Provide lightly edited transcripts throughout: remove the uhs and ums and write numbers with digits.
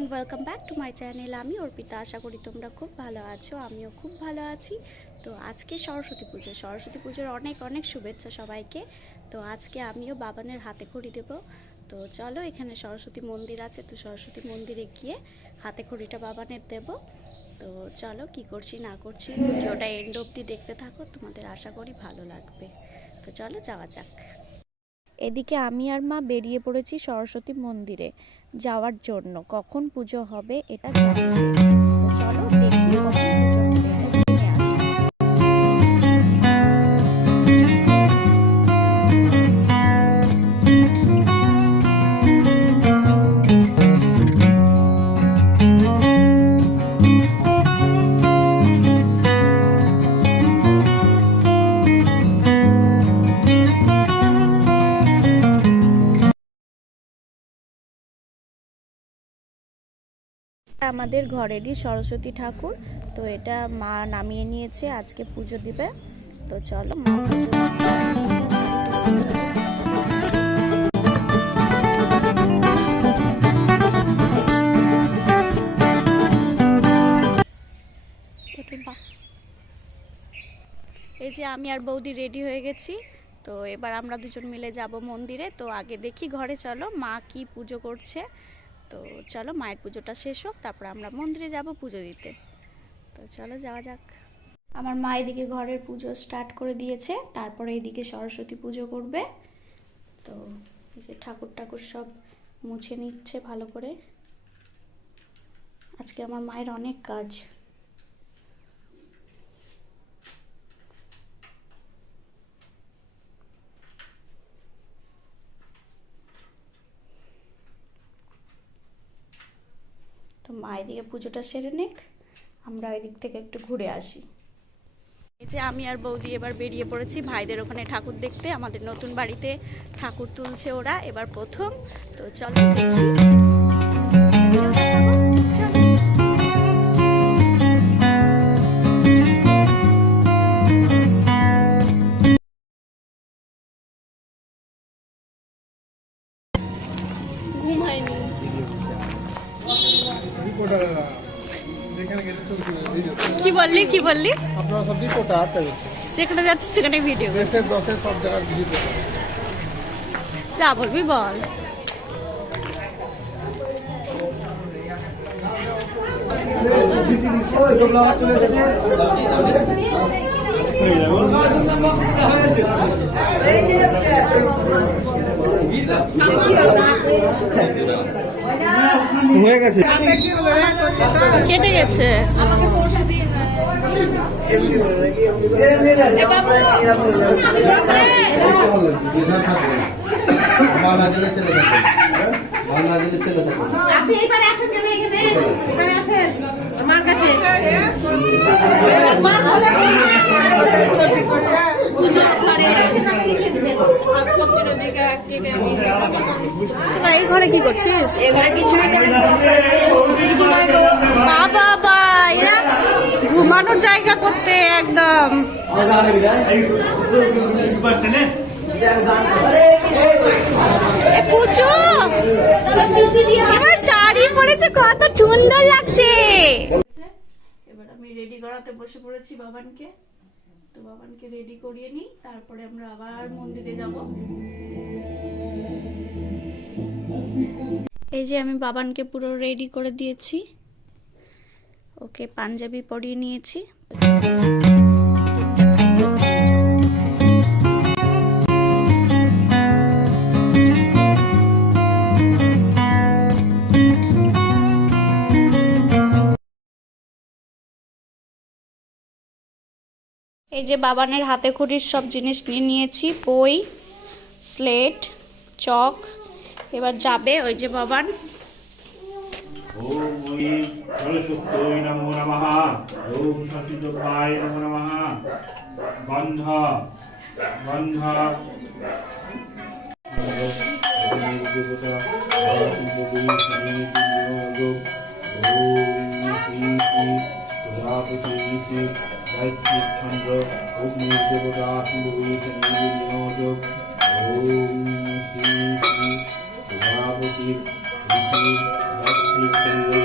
Everyone, welcome back to my channel. আমি অর্পিতা। আশা করি তোমরা খুব ভালো আছো, আমিও খুব ভালো আছি। তো আজকে সরস্বতী পুজোর অনেক অনেক শুভেচ্ছা সবাইকে। তো আজকে আমিও বাবানের হাতে খড়ি দেবো। তো চলো, এখানে সরস্বতী মন্দির আছে, তো সরস্বতী মন্দিরে গিয়ে হাতে খড়িটা বাবানের দেব। তো চলো, কি করছি না করছি ভিডিওটা এন্ড অবধি দেখতে থাকো, তোমাদের আশা করি ভালো লাগবে। তো চলো যাওয়া যাক। এদিকে আমি আর মা বেরিয়ে পড়েছি সরস্বতী মন্দিরে যাওয়ার জন্য। কখন পুজো হবে এটা জানতে। তো চলো দেখি কখন পুজো হবে এটা জেনে আসি। আমাদের ঘরেরই সরস্বতী ঠাকুর, তো এটা মা নামিয়ে নিয়েছে, আজকে পুজো দিবে। তো চলো মা পুজো এই যে আমি আর বৌদি রেডি হয়ে গেছি। তো এবার আমরা দুজন মিলে যাব মন্দিরে। তো আগে দেখি ঘরে, চলো মা কি পুজো করছে। তো চলো মায়ের পুজোটা শেষ হোক, তারপর আমরা মন্দিরে যাব পুজো দিতে। তো চলো যাওয়া যাক। আমার মা এদিকে ঘরের পুজো স্টার্ট করে দিয়েছে, তারপরে এদিকে সরস্বতী পুজো করবে। তো এই যে ঠাকুর সব মুছে নিচ্ছে ভালো করে। আজকে আমার মায়ের অনেক কাজ। তো মা এদিকে পুজোটা সেরে নিক, আমরা ওই দিক থেকে একটু ঘুরে আসি। এই যে আমি আর বৌদি এবার বেরিয়ে পড়েছি ভাইদের ওখানে ঠাকুর দেখতে। আমাদের নতুন বাড়িতে ঠাকুর তুলছে ওরা এবার প্রথম। তো চলো দেখি। ঘুমাইনি। কি বললি? আপনারা সব রিপোর্টার যেখানে যাচ্ছি সেখানে ভিডিও, দেশের দশের সব জায়গার ভিডিও। যা বলবি বল। হয়ে গেছে, কেটে গেছে। আমার কাছে এই ঘরে কি করছিস? বাবা এরা ঘুমানোর জায়গা করতে একদম। আমার শাড়ি পরেছে, কত সুন্দর লাগছে। এবার আমি রেডি করাতে বসে পড়েছি বাবানকে। তো বাবানকে রেডি করিয়ে নিই, তারপরে আমরা আবার মন্দিরে যাব। এই যে আমি বাবানকে পুরো রেডি করে দিয়েছি, ওকে পাঞ্জাবি পরিয়ে নিয়েছি। এই যে বাবানের হাতে খড়ির সব জিনিস নিয়ে নিয়েছি, বই, স্লেট, চক। এবার যাবে ওই যে বাবান। ওম সরস্বতী নমো নমঃ। ওম সরস্বতী নমো নমঃ। গন্ধ গন্ধ চন্দ্র অগ্নি দেবতা বিনোদ। ওম শ্রী শ্রী প্রজাপতি ঋষি গায়ত্রী চন্দ্র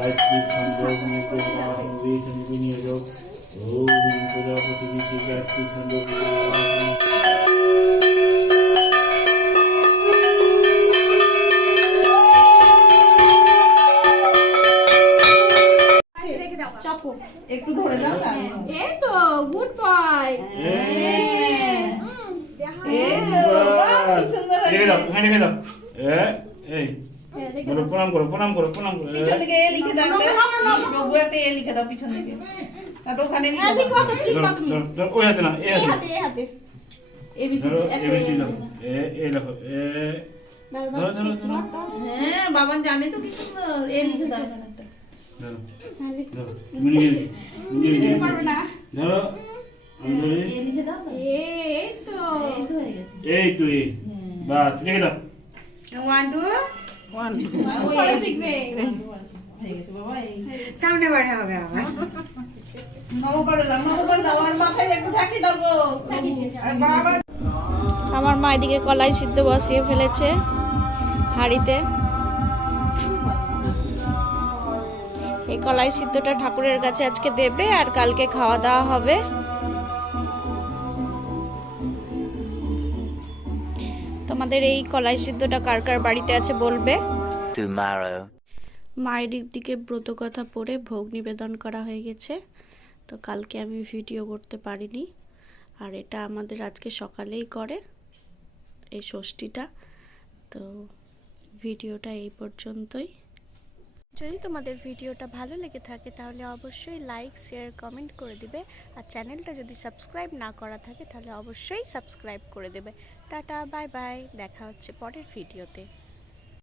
গায়ত্রী ছন্দ নির্দেবতা সঙ্গীত বিনিয়োগ ওম প্রজাপতি বিদ্যে গায়ত্রী ছন্দ একটু ধরে দাও না এই তো গুড বয়। এই তো বাহ, কি সুন্দর রেখে দাও হয়েছে। ওখানে রেখে দাও এই বলো প্রণাম করো প্রণাম করো প্রণাম করো পিছন দিকে এ লিখে দাও একটা প্রভু একটা এ লিখে দাও পিছন দিকে আর তো ওখানে লিখে দাও ধরো, ধরো, ধরো, ওই হাতে না এই হাতে এবিসি ধরো একটা এবিসি দেখো এই দেখো ধরো ধরো ধরো হ্যাঁ বাবান জানে তো কি সুন্দর এ লিখে দাও এখানে একটা ধরো ধরো তুমি নিজে নিজে ধরো আমি ধরি এ লিখে দাও না এই তো এই তো হয়ে গেছে এই তুই বাস রেখে দাও 1 2 1 2 পরে শিখবে। হয়ে গেছে বাবা এই সামনে বাড়া হবে আমার নমো করলাম নমো করে দাও আর মাথায় একটু ঠাকি দাও গো আর বাবা আমার মা এদিকে কলাই সিদ্ধ বসিয়ে ফেলেছে হাঁড়িতে। এই কলাই সিদ্ধটা ঠাকুরের কাছে আজকে দেবে আর কালকে খাওয়া দাওয়া হবে। তোমাদের এই কলাই সিদ্ধটা কার কার বাড়িতে আছে বলবে। tomorrow. মায়ের দিকে ব্রত কথা পড়ে ভোগ নিবেদন করা হয়ে গেছে, তো কালকে আমি ভিডিও করতে পারিনি। আর এটা আমাদের আজকে সকালেই করে এই ষষ্ঠীটা। তো ভিডিওটা এই পর্যন্তই। যদি তোমাদের ভিডিওটা ভালো লেগে থাকে তাহলে অবশ্যই লাইক শেয়ার কমেন্ট করে দিবে। আর চ্যানেলটা যদি সাবস্ক্রাইব না করা থাকে তাহলে অবশ্যই সাবস্ক্রাইব করে দেবে। টাটা বাই বাই, দেখা হচ্ছে পরের ভিডিওতে।